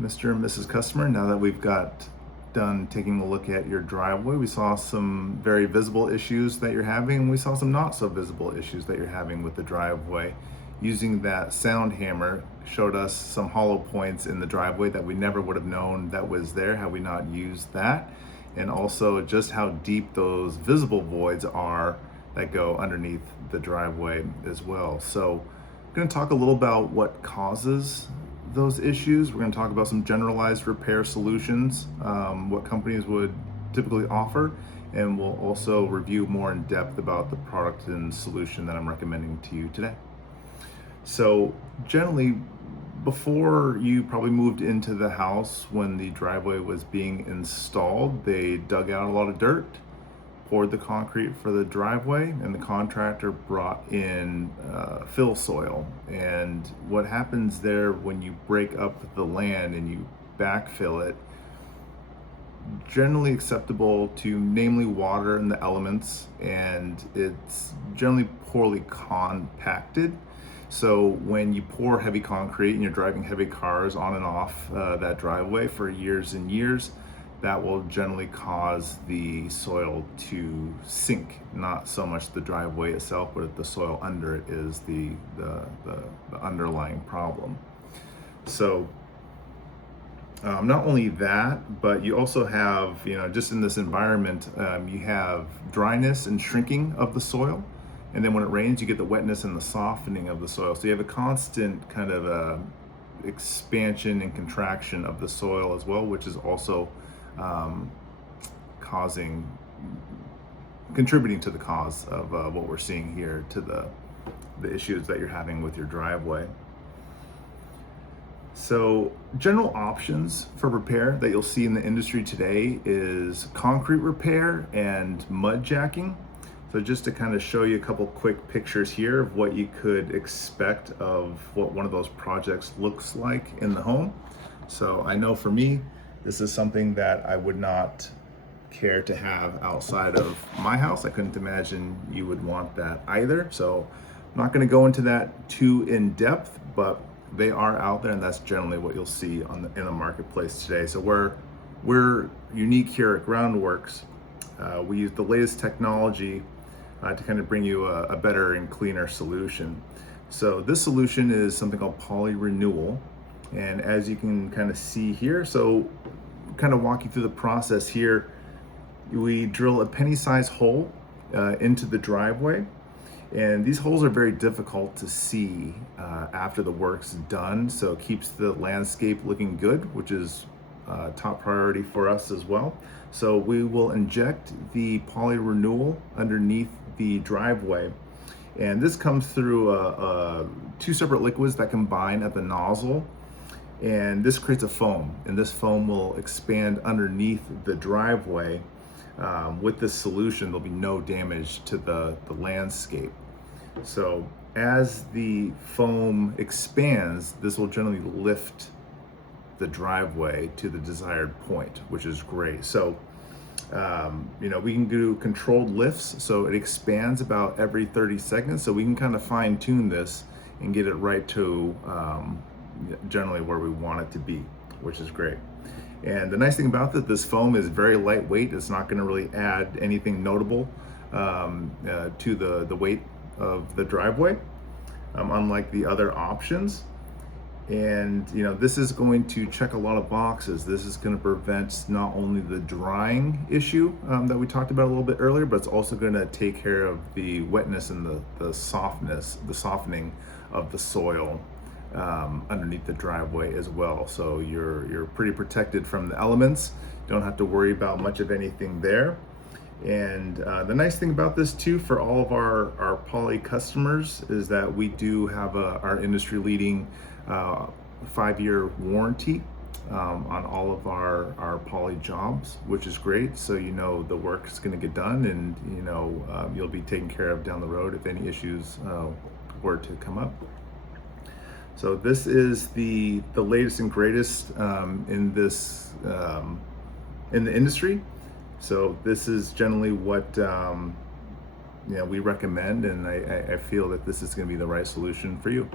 Mr. and Mrs. Customer, now that we've got done taking a look at your driveway, we saw some very visible issues that you're having, and we saw some not so visible issues that you're having with the driveway. Using that sound hammer showed us some hollow points in the driveway that we never would have known that was there had we not used that, and also just how deep those visible voids are that go underneath the driveway as well. So I'm going to talk a little about what causes those issues. We're going to talk about some generalized repair solutions, what companies would typically offer, and we'll also review more in depth about the product and solution that I'm recommending to you today. So generally, before you probably moved into the house, when the driveway was being installed, they dug out a lot of dirt, poured the concrete for the driveway, and the contractor brought in fill soil. And what happens there when you break up the land and you backfill it, generally acceptable to namely water and the elements, and it's generally poorly compacted. So when you pour heavy concrete and you're driving heavy cars on and off that driveway for years and years, that will generally cause the soil to sink. Not so much the driveway itself, but the soil under it is the underlying problem. So not only that, but you also have, just in this environment, you have dryness and shrinking of the soil. And then when it rains, you get the wetness and the softening of the soil. So you have a constant kind of expansion and contraction of the soil as well, which is also contributing to the cause of what we're seeing here, to the issues that you're having with your driveway. So general options for repair that you'll see in the industry today is concrete repair and mud jacking. So just to kind of show you a couple quick pictures here of what you could expect of what one of those projects looks like in the home. So I know for me, this is something that I would not care to have outside of my house. I couldn't imagine you would want that either. So I'm not going to go into that too in depth, but they are out there, and that's generally what you'll see in the marketplace today. So we're unique here at Groundworks. We use the latest technology to kind of bring you a better and cleaner solution. So this solution is something called Poly Renewal. And as you can kind of see here, so kind of walk you through the process here. We drill a penny-sized hole into the driveway. And these holes are very difficult to see after the work's done. So it keeps the landscape looking good, which is top priority for us as well. So we will inject the Poly Renewal underneath the driveway. And this comes through two separate liquids that combine at the nozzle. And this creates a foam. And this foam will expand underneath the driveway. With this solution, there'll be no damage to the landscape. So as the foam expands, this will generally lift the driveway to the desired point, which is great. So we can do controlled lifts, so it expands about every 30 seconds. So we can kind of fine tune this and get it right to generally where we want it to be, which is great. And the nice thing about this foam is very lightweight. It's not going to really add anything notable to the weight of the driveway, unlike the other options. And this is going to check a lot of boxes. This is going to prevent not only the drying issue that we talked about a little bit earlier, but it's also going to take care of the wetness and the softening of the soil underneath the driveway as well. So you're pretty protected from the elements. You don't have to worry about much of anything there. And the nice thing about this too, for all of our Poly customers, is that we do have our industry leading 5-year warranty on all of our Poly jobs, which is great. So the work is going to get done, and you'll be taken care of down the road if any issues were to come up. So this is the latest and greatest in this in the industry. So this is generally what we recommend, and I feel that this is going to be the right solution for you.